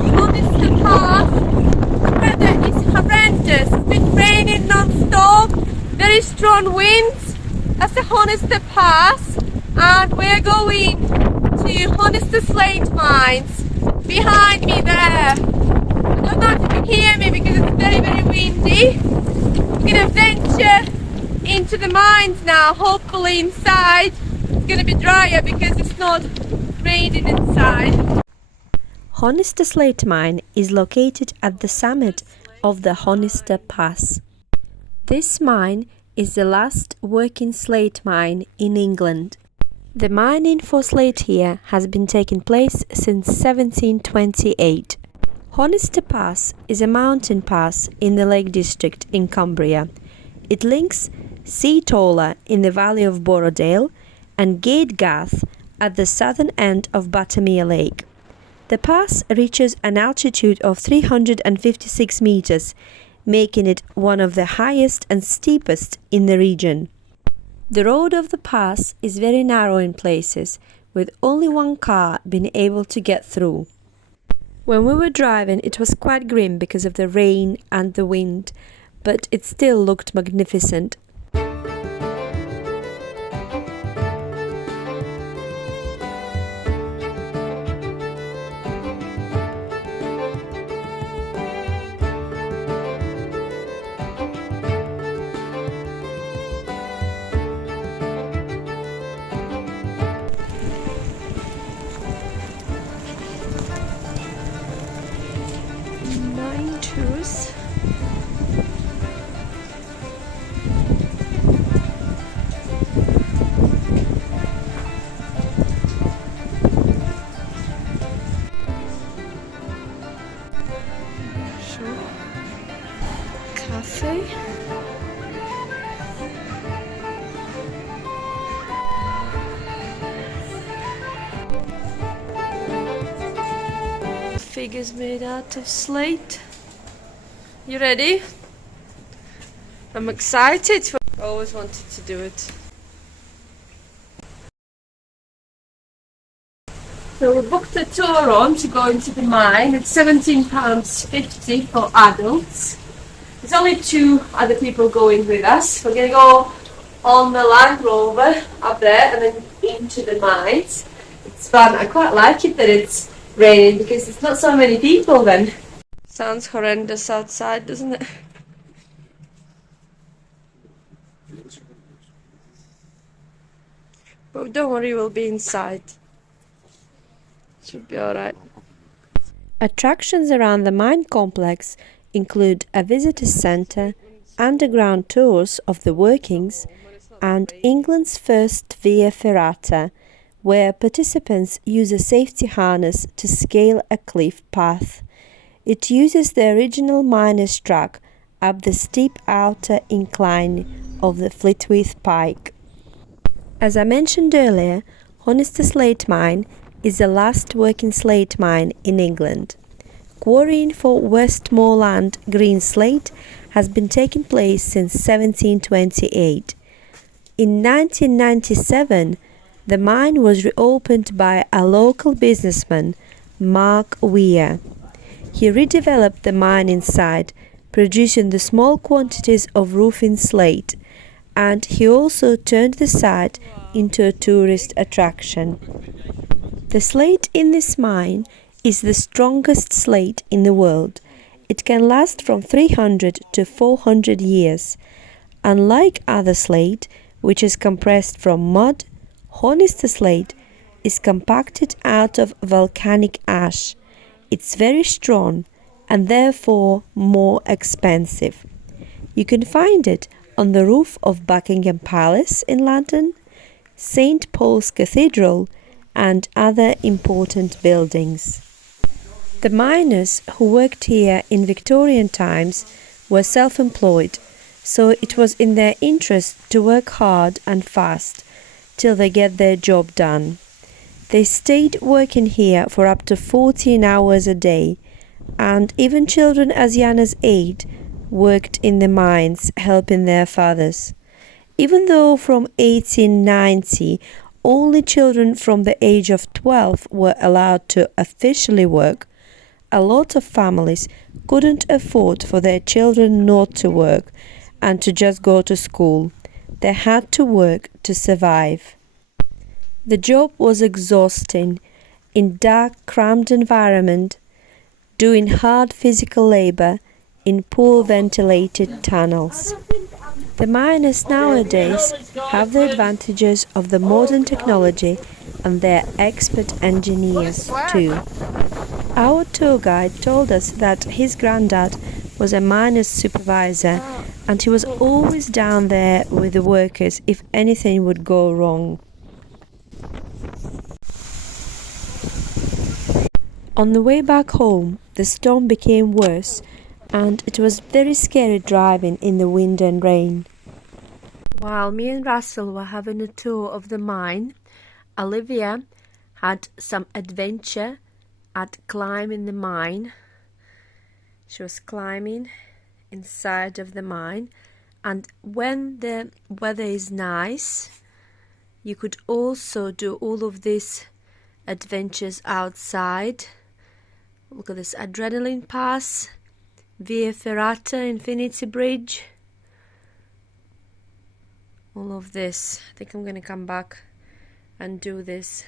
Honister Pass. The weather is horrendous. It's been raining non-stop. Very strong winds. That's the Honister Pass, and we're going to Honister Slate mines. Behind me there. I don't know if you can hear me because it's very, very windy. We're gonna venture into the mines now. Hopefully inside it's gonna be drier because it's not raining inside. Honister Slate Mine is located at the summit of the Honister Pass. This mine is the last working slate mine in England. The mining for slate here has been taking place since 1728. Honister Pass is a mountain pass in the Lake District in Cumbria. It links Seatoller in the valley of Borrowdale and Gategarth at the southern end of Buttermere Lake. The pass reaches an altitude of 356 meters, making it one of the highest and steepest in the region. The road of the pass is very narrow in places, with only one car being able to get through. When we were driving, it was quite grim because of the rain and the wind, but it still looked magnificent. Tours. Cafe. Figures made out of slate. You ready? I'm excited. I always wanted to do it. So we booked a tour on to go into the mine. It's £17.50 for adults. There's only 2 other people going with us. We're going to go on the Land Rover up there and then into the mines. It's fun. I quite like it that it's raining because it's not so many people then. Sounds horrendous outside, doesn't it? But don't worry, we'll be inside. Should be alright. Attractions around the mine complex include a visitor centre, underground tours of the workings, and England's first Via Ferrata, where participants use a safety harness to scale a cliff path. It uses the original miner's track up the steep outer incline of the Fleetwith Pike. As I mentioned earlier, Honister Slate Mine is the last working slate mine in England. Quarrying for Westmoreland green slate has been taking place since 1728. In 1997, the mine was reopened by a local businessman, Mark Weir. He redeveloped the mine inside, producing the small quantities of roofing slate, and he also turned the site into a tourist attraction. The slate in this mine is the strongest slate in the world. It can last from 300 to 400 years. Unlike other slate, which is compressed from mud, Honister slate is compacted out of volcanic ash. It's very strong and therefore more expensive. You can find it on the roof of Buckingham Palace in London, St. Paul's Cathedral, and other important buildings. The miners who worked here in Victorian times were self-employed, so it was in their interest to work hard and fast till they get their job done. They stayed working here for up to 14 hours a day, and even children as young as 8 worked in the mines helping their fathers. Even though from 1890 only children from the age of 12 were allowed to officially work, a lot of families couldn't afford for their children not to work and to just go to school. They had to work to survive. The job was exhausting, in dark, cramped environment, doing hard physical labor in poor ventilated tunnels. The miners nowadays have the advantages of the modern technology and their expert engineers too. Our tour guide told us that his granddad was a miners supervisor and he was always down there with the workers if anything would go wrong. On the way back home, the storm became worse and it was very scary driving in the wind and rain. While me and Russell were having a tour of the mine, Olivia had some adventure at climbing the mine. She was climbing inside of the mine, and when the weather is nice, you could also do all of these adventures outside. Look at this adrenaline pass, Via Ferrata, Infinity Bridge. All of this. I think I'm gonna come back and do this.